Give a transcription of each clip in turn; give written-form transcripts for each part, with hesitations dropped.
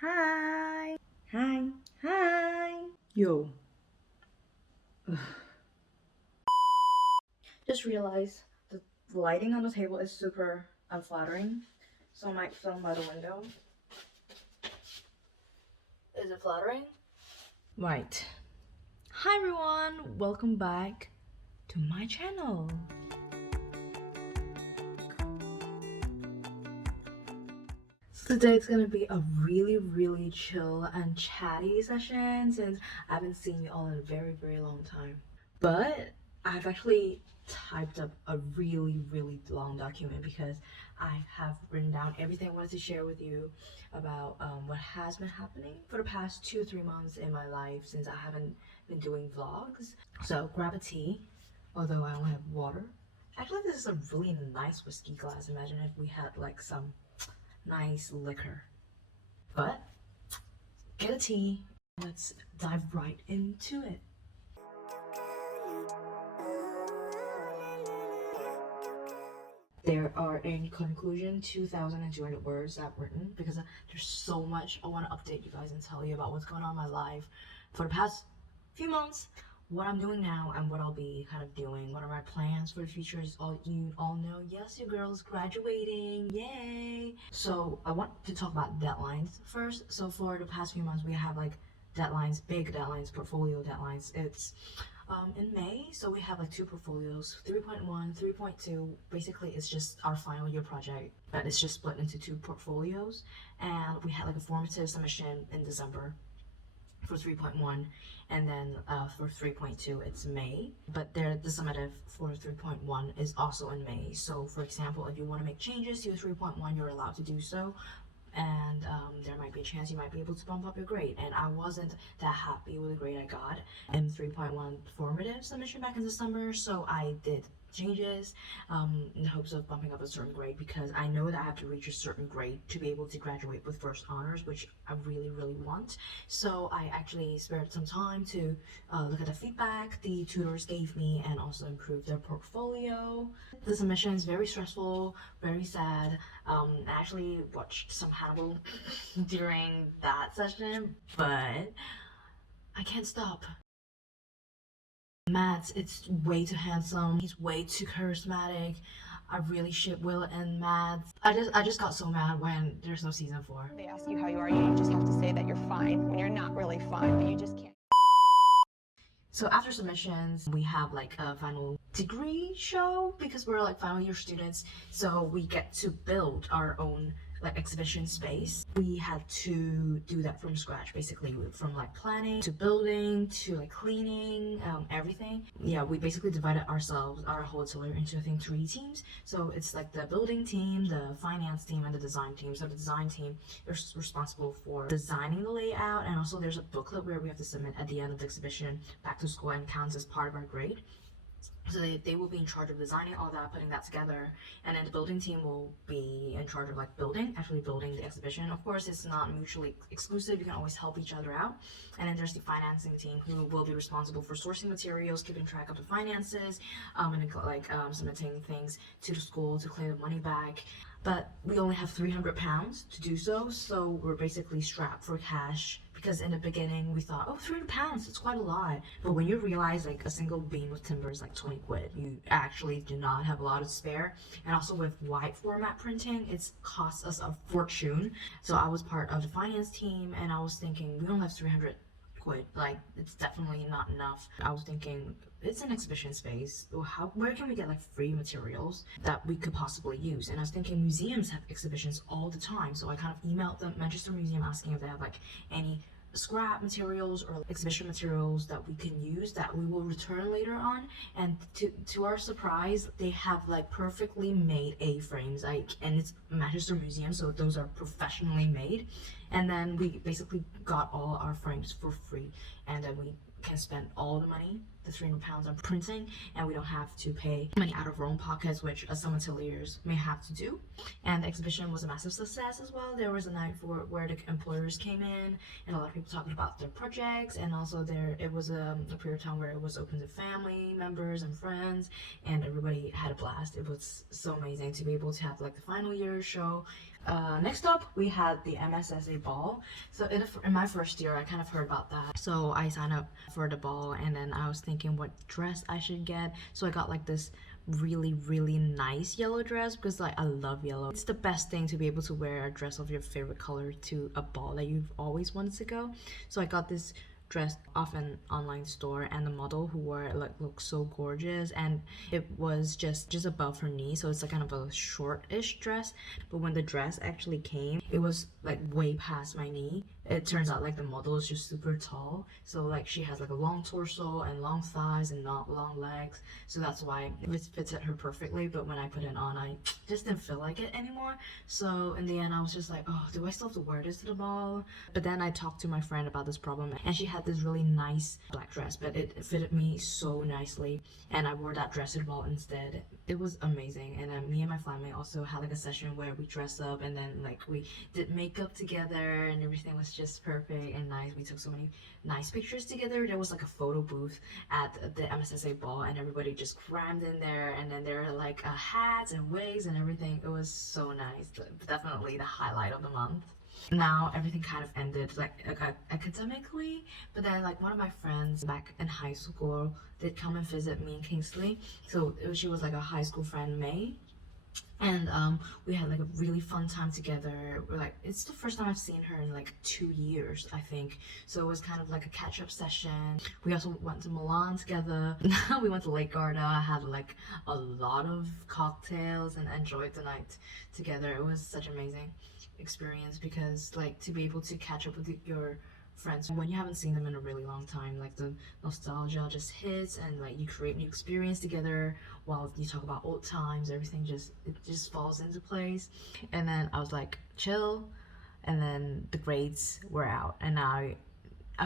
Hi. Hi. Hi. Yo. Just realized the lighting on the table is super unflattering, so I might film by the window. Is it flattering? Right. Hi everyone, welcome back to my channel. So today it's gonna be a really chill and chatty session since I haven't seen you all in a very long time. But I've actually typed up a really long document because I have written down everything I wanted to share with you about what has been happening for the past 2-3 months in my life since I haven't been doing vlogs. So grab a tea, although I only have water. Actually, this is a really nice whiskey glass. Imagine if we had like some nice liquor. But get a tea, let's dive right into it. There are, in conclusion, 2,200 words I've written because there's so much I want to update you guys and tell you about what's going on in my life for the past few months, what I'm doing now, and what I'll be kind of doing. What are my plans for the future? As all you all know, yes, your girl's graduating, yay! So I want to talk about deadlines first. So for the past few months, we have like deadlines, big deadlines, portfolio deadlines. It's in May, so we have like two portfolios, 3.1, 3.2. Basically, it's just our final year project, but it's just split into two portfolios. And we had like a formative submission in December for 3.1, and then for 3.2 it's May, but the summative for 3.1 is also in May. So for example, if you want to make changes to 3.1, you're allowed to do so, and there might be a chance you might be able to bump up your grade. And I wasn't that happy with the grade I got in 3.1 formative submission back in December, so I did changes in the hopes of bumping up a certain grade because I know that I have to reach a certain grade to be able to graduate with first honors, which I really want. So I actually spared some time to look at the feedback the tutors gave me and also improve their portfolio. The submission is very stressful, very sad. I actually watched some Hannibal during that session, but I can't stop. Mads, it's way too handsome. He's way too charismatic. I really ship Will and Mads. I just got so mad when there's no season 4. They ask you how you are, you just have to say that you're fine when you're not really fine, but you just can't. So after submissions, we have like a final degree show because we're like final year students. So we get to build our own like exhibition space. We had to do that from scratch, basically from like planning to building to like cleaning, everything. Yeah, we basically divided ourselves, our whole atelier, into I think 3 teams. So it's like the building team, the finance team, and the design team. So the design team is responsible for designing the layout, and also there's a booklet where we have to submit at the end of the exhibition back to school and counts as part of our grade. So they will be in charge of designing all that, putting that together, and then the building team will be in charge of like actually building the exhibition. Of course, it's not mutually exclusive, you can always help each other out. And then there's the financing team who will be responsible for sourcing materials, keeping track of the finances, and like submitting things to the school to claim the money back. But we only have £300 to do so, so we're basically strapped for cash because in the beginning we thought, oh, £300, it's quite a lot. But when you realize like a single beam of timber is like 20 quid, you actually do not have a lot to spare. And also with wide format printing, it's cost us a fortune. So I was part of the finance team and I was thinking, we don't have 300 quid, like it's definitely not enough. I was thinking it's an exhibition space, where can we get like free materials that we could possibly use? And I was thinking museums have exhibitions all the time, so I kind of emailed the Manchester Museum asking if they have like any scrap materials or exhibition materials that we can use that we will return later on. And to our surprise, they have like perfectly made A-frames, like, and it's Manchester Museum, so those are professionally made. And then we basically got all our frames for free, and then we can spend all the money, the £300, on printing, and we don't have to pay money out of our own pockets, which some ateliers may have to do. And the exhibition was a massive success as well. There was a night where the employers came in and a lot of people talking about their projects, and also it was a period of time where it was open to family members and friends, and everybody had a blast. It was so amazing to be able to have like the final year show Next up, we had the MSSA ball. So in my first year, I kind of heard about that. So I signed up for the ball, and then I was thinking what dress I should get. So I got like this really nice yellow dress because like I love yellow. It's the best thing to be able to wear a dress of your favorite color to a ball that you've always wanted to go. So I got this dress off an online store, and the model who wore it like looked so gorgeous, and it was just above her knee, so it's like kind of a short-ish dress. But when the dress actually came, it was like way past my knee. It turns out like the model is just super tall, so like she has like a long torso and long thighs and not long legs, so that's why it fitted her perfectly. But when I put it on, I just didn't feel like it anymore. So in the end, I was just like, oh, do I still have to wear this to the ball? But then I talked to my friend about this problem, and she had this really nice black dress, but it fitted me so nicely, and I wore that dress to the ball instead. It was amazing. And then me and my flatmate also had like a session where we dressed up, and then like we did makeup together, and everything was just perfect and nice. We took so many nice pictures together. There was like a photo booth at the MSSA ball, and everybody just crammed in there, and then there were like hats and wigs and everything. It was so nice. Definitely the highlight of the month. Now everything kind of ended like academically, but then like one of my friends back in high school did come and visit me in Kingsley. So she was like a high school friend, May, and we had like a really fun time together. We're like, it's the first time I've seen her in like 2 years, I think. So it was kind of like a catch-up session. We also went to Milan together. We went to Lake Garda, had like a lot of cocktails and enjoyed the night together. It was such an amazing experience because like to be able to catch up with your friends when you haven't seen them in a really long time, like the nostalgia just hits, and like you create new experience together while you talk about old times. Everything just falls into place. And then I was like chill, and then the grades were out, and I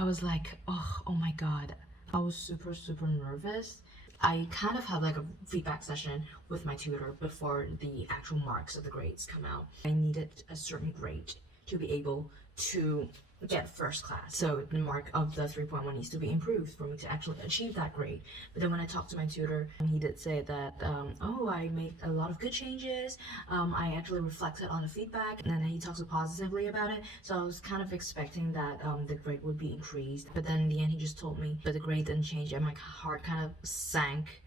was like, oh my god, I was super nervous. I kind of had like a feedback session with my tutor before the actual marks of the grades come out. I needed a certain grade to be able to get first class. So the mark of the 3.1 needs to be improved for me to actually achieve that grade. But then when I talked to my tutor, he did say that, oh, I made a lot of good changes. I actually reflected on the feedback, and then he talked so positively about it. So I was kind of expecting that the grade would be increased. But then in the end, he just told me that the grade didn't change, and my heart kind of sank.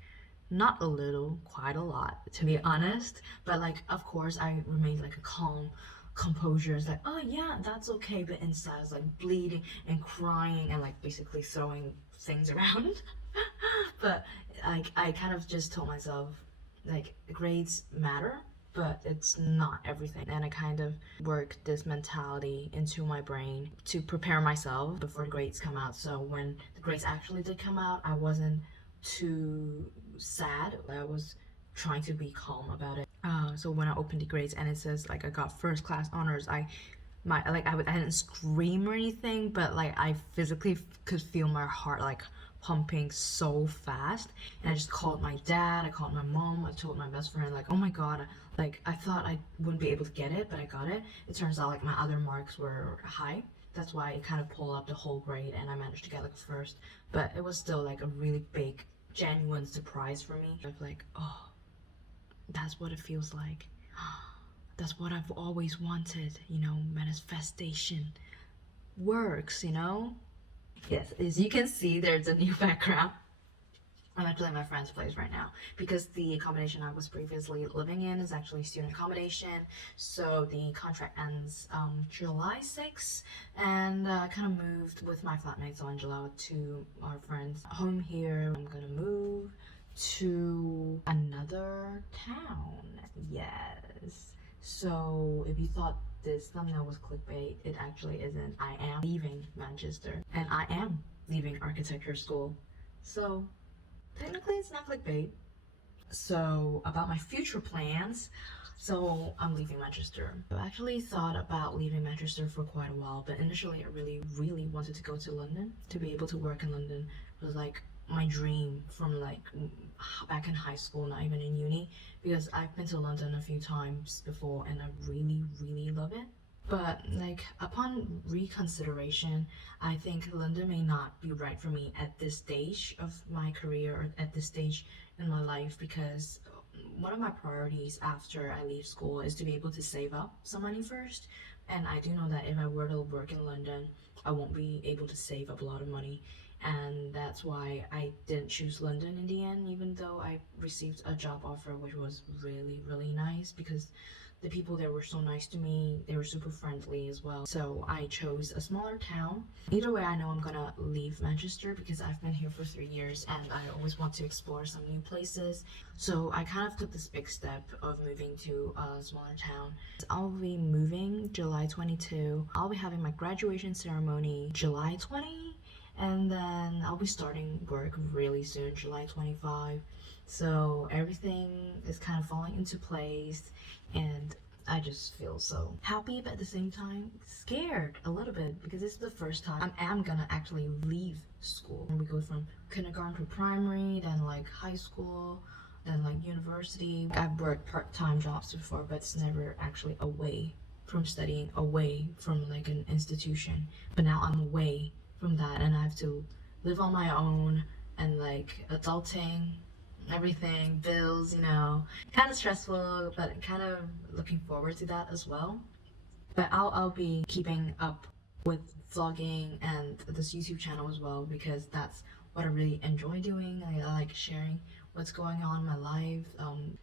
Not a little, quite a lot, to be honest. But like, of course, I remained like a calm composure. Is like, oh yeah, that's okay. But inside I was like bleeding and crying and like basically throwing things around. But I kind of just told myself like grades matter, but it's not everything. And I kind of worked this mentality into my brain to prepare myself before the grades come out. So when the grades actually did come out, I wasn't too sad. I was trying to be calm about it. So when I opened the grades and it says like I got first class honors, I didn't scream or anything, but like I physically could feel my heart like pumping so fast. And I just called my dad, I called my mom, I told my best friend like, oh my god, like I thought I wouldn't be able to get it, but I got it. It turns out like my other marks were high. That's why it kind of pulled up the whole grade, and I managed to get like a first. But it was still like a really big, genuine surprise for me. Of like, oh, that's what it feels like. That's what I've always wanted, you know, manifestation works, you know? Yes, as you can see, there's a new background. I'm actually at my friend's place right now because the accommodation I was previously living in is actually student accommodation. So the contract ends July 6th, and I kind of moved with my flatmates Angela to our friend's home here. I'm gonna move to another town. Yes. So if you thought this thumbnail was clickbait, it actually isn't. I am leaving Manchester, and I am leaving architecture school. So technically it's not clickbait. So about my future plans, so I'm leaving Manchester. I've actually thought about leaving Manchester for quite a while, but initially I really wanted to go to London. To be able to work in London was like my dream from like back in high school, not even in uni, because I've been to London a few times before and I really love it. But like upon reconsideration, I think London may not be right for me at this stage of my career or at this stage in my life, because one of my priorities after I leave school is to be able to save up some money first. And I do know that if I were to work in London, I won't be able to save up a lot of money. And that's why I didn't choose London in the end, even though I received a job offer which was really, really nice, because the people there were so nice to me. They were super friendly as well. So I chose a smaller town. Either way, I know I'm gonna leave Manchester because I've been here for 3 years and I always want to explore some new places. So I kind of took this big step of moving to a smaller town. I'll be moving July 22. I'll be having my graduation ceremony July 20. And then I'll be starting work really soon, July 25. So everything is kind of falling into place, and I just feel so happy, but at the same time scared a little bit because this is the first time I am gonna actually leave school. And we go from kindergarten to primary, then like high school, then like university. I've worked part-time jobs before, but it's never actually away from studying, away from like an institution. But now I'm away from that and I have to live on my own and like adulting, everything, bills, kind of stressful, but kind of looking forward to that as well. But I'll be keeping up with vlogging and this YouTube channel as well because that's what I really enjoy doing. I like sharing what's going on in my life.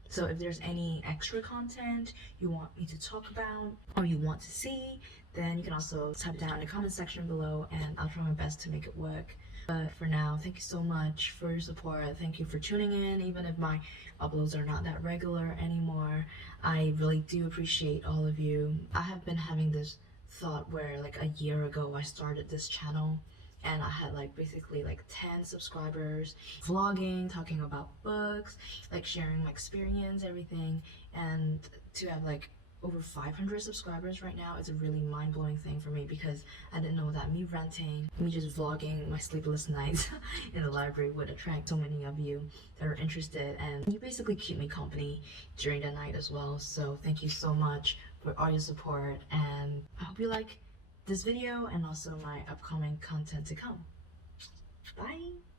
So if there's any extra content you want me to talk about or you want to see, then you can also type it down in the comment section below and I'll try my best to make it work. But for now, thank you so much for your support. Thank you for tuning in, even if my uploads are not that regular anymore. I really do appreciate all of you. I have been having this thought where like a year ago I started this channel and I had like basically like 10 subscribers, vlogging, talking about books, like sharing my experience, everything, and to have like over 500 subscribers right now is a really mind-blowing thing for me because I didn't know that me ranting, me just vlogging my sleepless nights in the library would attract so many of you that are interested, and you basically keep me company during the night as well. So thank you so much for all your support, and I hope you like this video and also my upcoming content to come. Bye!